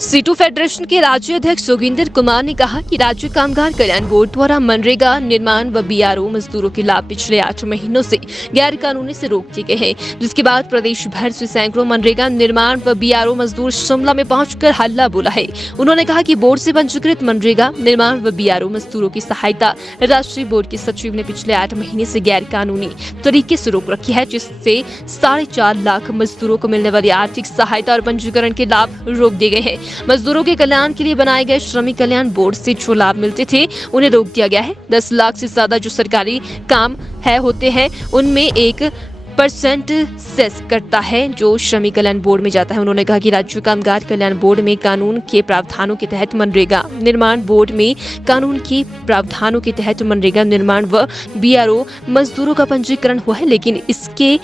Situ federation के राज्य अध्यक्ष जोगिंदर कुमार ने कहा कि राज्य कामगार कल्याण बोर्ड द्वारा मनरेगा निर्माण व बीआरओ मजदूरों के लाभ पिछले 8 महीनों से गैर कानूनी से रोक दिए गए हैं, जिसके बाद प्रदेश भर से सैकड़ों मनरेगा निर्माण व बीआरओ मजदूर शिमला में पहुंचकर हल्ला बोला है। उन्होंने कहा कि बोर्ड से पंजीकृत मनरेगा निर्माण व बीआरओ मजदूरों की सहायता राष्ट्रीय बोर्ड के सचिव ने पिछले 8 महीने से गैर कानूनी तरीके से रोक रखी है, जिससे 4.5 लाख मजदूरों को मिलने वाली आर्थिक सहायता और पंजीकरण के लाभ रोक दिए गए हैं। मजदूरों के कल्याण के लिए बनाए गए श्रमिक कल्याण बोर्ड से जो लाभ मिलते थे उन्हें रोक दिया गया है। 10 लाख से ज्यादा जो सरकारी काम होते हैं उनमें 1% सेस कटता है जो श्रमिक कल्याण बोर्ड में जाता है। उन्होंने कहा कि राज्य कामगार कल्याण बोर्ड में कानून के प्रावधानों के तहत मनरेगा निर्माण बोर्ड में कानून के प्रावधानों के तहत मनरेगा निर्माण व बीआरओ मजदूरों का पंजीकरण हुआ है, लेकिन इसके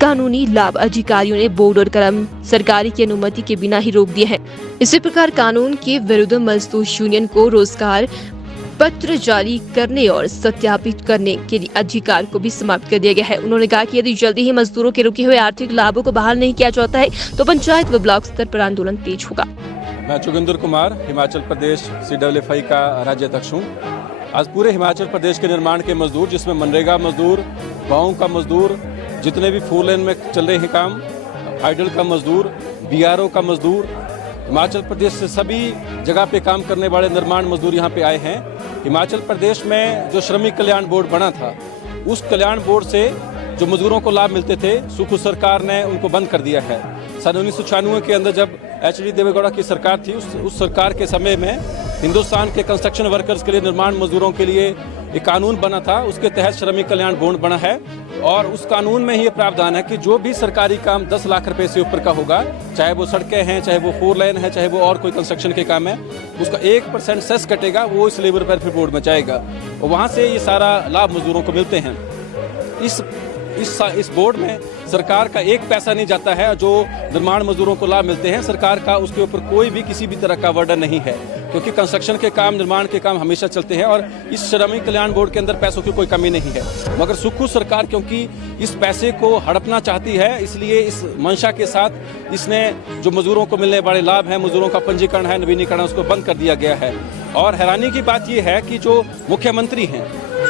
कानूनी लाभ अधिकारियों ने बोर्ड और सरकारी की अनुमति के बिना ही रोक दिए हैं। इसी प्रकार कानून के विरुद्ध मजदूर यूनियन को रोजगार पत्र जारी करने और सत्यापित करने के अधिकार को भी समाप्त कर दिया गया है। उन्होंने कहा कि यदि जल्दी ही मजदूरों के रुके हुए आर्थिक लाभों को बहाल नहीं किया जाता है तो पंचायत व ब्लॉक स्तर पर आंदोलन तेज होगा। मैं जोगिंदर कुमार हिमाचल प्रदेश CWFI का राज्य अध्यक्ष हूँ। आज पूरे हिमाचल प्रदेश के निर्माण के मजदूर, जिसमें मनरेगा मजदूर, गाँव का मजदूर, जितने भी 4 लेन में चल रहे हैं काम, आइडल का मजदूर, बीआरओ का मजदूर, हिमाचल प्रदेश से सभी जगह पे काम करने वाले निर्माण मजदूर यहाँ पे आए हैं। हिमाचल प्रदेश में जो श्रमिक कल्याण बोर्ड बना था, उस कल्याण बोर्ड से जो मजदूरों को लाभ मिलते थे, सुखू सरकार ने उनको बंद कर दिया है। सन 1996 के अंदर जब HD देवेगौड़ा की सरकार थी, उस सरकार के समय में हिंदुस्तान के कंस्ट्रक्शन वर्कर्स के लिए, निर्माण मजदूरों के लिए एक कानून बना था। उसके तहत श्रमिक कल्याण बोर्ड बना है और उस कानून में ये प्रावधान है कि जो भी सरकारी काम 10 लाख रुपए से ऊपर का होगा, चाहे वो सड़कें हैं, चाहे वो 4 लेन है, चाहे वो और कोई कंस्ट्रक्शन के काम है, उसका 1% सेस कटेगा, वो इस लेबर वेलफेयर बोर्ड में जाएगा और वहाँ से ये सारा लाभ मजदूरों को मिलते हैं। इस बोर्ड में सरकार का 1 पैसा नहीं जाता है। जो निर्माण मजदूरों को लाभ मिलते हैं, सरकार का उसके ऊपर कोई भी किसी भी तरह का वर्डन नहीं है, क्योंकि कंस्ट्रक्शन के काम, निर्माण के काम हमेशा चलते हैं और इस श्रमिक कल्याण बोर्ड के अंदर पैसों की कोई कमी नहीं है। मगर सुखू सरकार क्योंकि इस पैसे को हड़पना चाहती है, इसलिए इस मंशा के साथ इसने जो मजदूरों को मिलने वाले लाभ हैं, मजदूरों का पंजीकरण है, नवीनीकरण, उसको बंद कर दिया गया है। और हैरानी की बात यह है कि जो मुख्यमंत्री हैं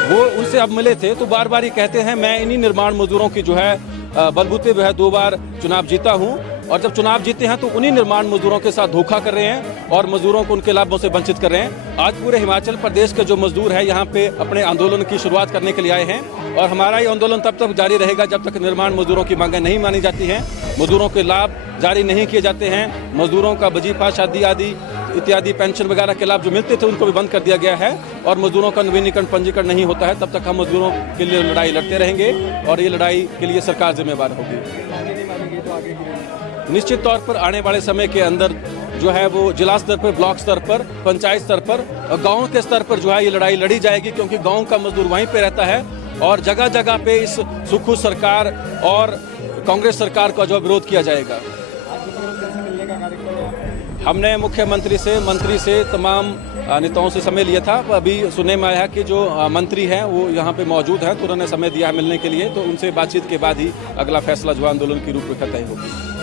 वो उनसे अब मिले थे तो बार बार ये कहते हैं मैं इन्हीं निर्माण मजदूरों की जो है बलबूते जो है 2 बार चुनाव जीता हूं, और जब चुनाव जीते हैं तो उन्हीं निर्माण मजदूरों के साथ धोखा कर रहे हैं और मजदूरों को उनके लाभों से वंचित कर रहे हैं। आज पूरे हिमाचल प्रदेश के जो मजदूर हैं यहाँ पे अपने आंदोलन की शुरुआत करने के लिए आए हैं और हमारा ये आंदोलन तब तक जारी रहेगा जब तक निर्माण मजदूरों की मांगें नहीं मानी जाती हैं, मजदूरों के लाभ जारी नहीं किए जाते हैं, मजदूरों का वजीफा, शादी आदि इत्यादि पेंशन वगैरह के लाभ जो मिलते थे उनको भी बंद कर दिया गया है और मजदूरों का नवीनीकरण, पंजीकरण नहीं होता है, तब तक हम मजदूरों के लिए लड़ाई लड़ते रहेंगे और ये लड़ाई के लिए सरकार जिम्मेवार होगी। निश्चित तौर पर आने वाले समय के अंदर जो है वो जिला स्तर पर, ब्लॉक स्तर पर, पंचायत स्तर पर और गाँव के स्तर पर जो है ये लड़ाई लड़ी जाएगी, क्योंकि गाँव का मजदूर वहीं पे रहता है और जगह जगह पे इस सुखू सरकार और कांग्रेस सरकार का जो विरोध किया जाएगा। हमने मुख्यमंत्री से, मंत्री से, तमाम नेताओं से समय लिया था। अभी सुनने में आया कि जो मंत्री हैं वो यहाँ पे मौजूद हैं, तो उन्होंने समय दिया है मिलने के लिए, तो उनसे बातचीत के बाद ही अगला फैसला जो आंदोलन की रूपरेखा तय होगी।